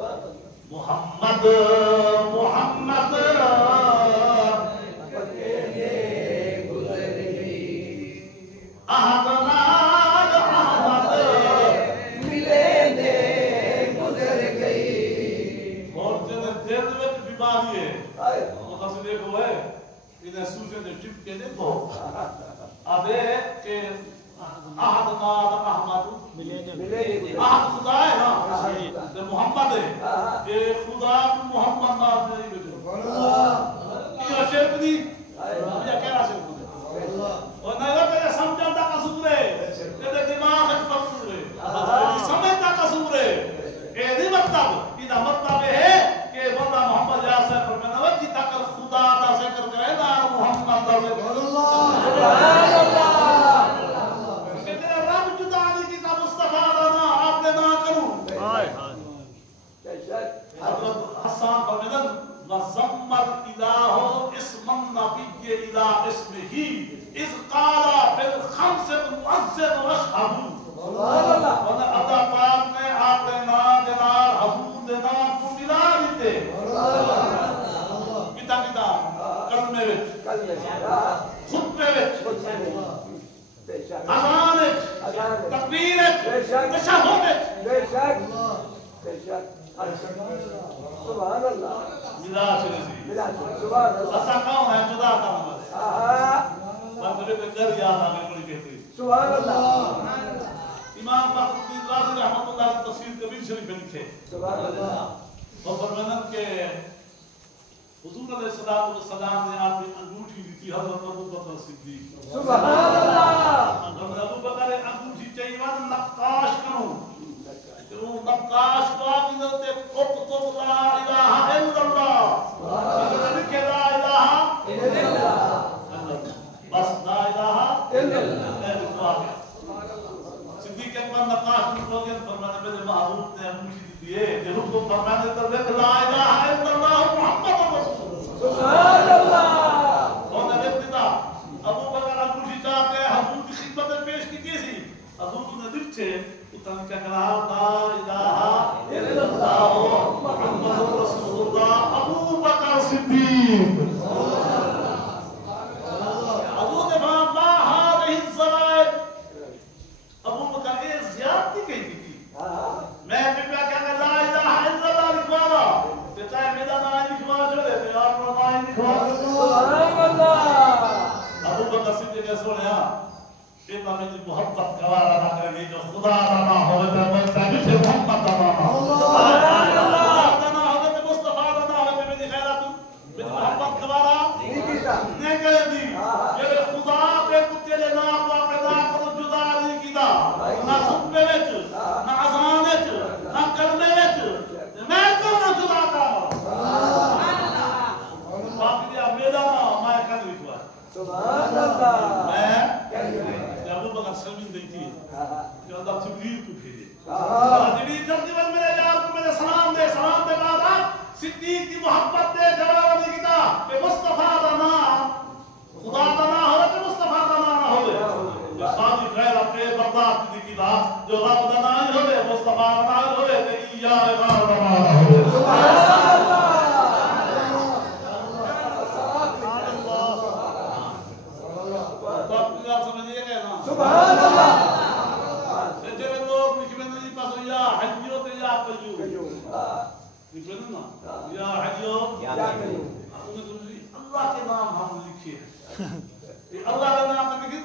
محمد محمد احمد احمد ملے دے گزر گئی اور جن دل وچ بیماری ہے مقصد یہ ہے انہیں سوچے دے ٹپ کے دیکھو ابے کہ احد ناد احمد ملے دے احد خدا ہے نا تے محمد ہے کہ خدا محمد ناد نہیں بیٹھو یہ شرک نہیں یہ کہنا شرک ہے اور نہ کہ سمجھن دا قصور ہے تے دماغ وچ قصور ہے سمجھ دا قصور ہے اے نہیں مطلب یہ مطلب ہے کہ بندہ محمد یا سے فرمانا ہے کہ تک خدا دا ذکر کرے نا محمد دا ذکر سبحان اللہ حضرت حسان فرمودن وَزَمَّ الْإِلَٰهُ اسْمَ النَّبِيِّ إِلَىٰ اسْمِهِ اِذْ قَالَ فِي الْخَمْسِ الْمُؤَذِّنُ وَاشْهَدُ وَنَا اللہ پاک نے آپ نے نام دینار حضور دینار کو ملا دیتے کتا کتا کلمے وچ خطبے وچ اذان وچ تکبیر وچ تشہد وچ سبحان اللہ ملا چلی سبحان اللہ اسا کون ہے جدا کرنا پر میرے کو گھر یاد آنے کو کہتے سبحان اللہ امام فخر الدین رازی رحمۃ اللہ علیہ تفسیر کبیر شریف میں لکھے سبحان اللہ وہ فرماتے کہ حضور علیہ السلام نے آپ کی انگوٹھی دی تھی حضرت ابو بکر صدیق سبحان اللہ حضرت ابو بکر انگوٹھی چاہیے نقاش کروں نقاش کو آگے اکتب لا الہ الا اللہ لکھے لا الہ الا اللہ بس لا الہ الا اللہ صدیق اکبر نقاش کو گئے فرمانے میرے محبوب نے انگوٹھی دی ہے کہ حکم فرمانے تو لکھ لا الہ الا اللہ محمد رسول اللہ سبحان اللہ اور نے لکھ دیتا ابو بکر انگوٹھی چاہتے ہیں حضور کی خدمت پیش کی کیسی حضور نے لکھے اتن کیا کہا لا الہ الا اللہ محمد رسول اللہ ابو بکر صدیق ابو دفاع ما هذه الزوائد ابو بکر یہ زیادتی کہی تھی میں کہا کہ لا الہ الا اللہ لکھوانا تو چاہے میرا نام لکھوا چھوڑے تو آپ کا نام لکھوا سبحان اللہ ابو بکر صدیق نے سنیا ایتا میں محبت گوارا نہ کرے جو خدا نہ ہوئے تو بنتا ہے جسے محمد نہ ہوئے سبحان اللہ نہ ہوئے تو مصطفیٰ نہ ہوئے تو میری خیرات میری محبت گوارا نہیں کرے دی یہ خدا پہ کتے لے نام واقع نہ کرو جدا نہیں کیتا نہ خطبے وچ نہ اذان وچ نہ کلمے وچ میں کیوں نہ جدا کروں سبحان اللہ باقی دیا میرا نام میں کر لکھوا سبحان اللہ میں ابو بکر سلمین دی تھی کہ اللہ جبریل کو بھیجے جبریل جلدی بس میرے یار کو میرے سلام دے بعد صدیق کی محبت دے جواب دی کیتا کہ مصطفیٰ دا نام خدا دا نام ہوئے کہ مصطفیٰ دا نام ہوئے جو خالی غیر اپنے برداشت دی کیتا جو رب دا نام ہوئے مصطفیٰ دا نام ہوئے کہ یا غار دا نام ہوئے سبحان اللہ سبحان اللہ جب لوگ لکھنے نہیں پاس یا حیو تے یا قیوم لکھنے نا یا حیو یا قیوم اللہ کے نام ہم لکھے اللہ کا نام لکھے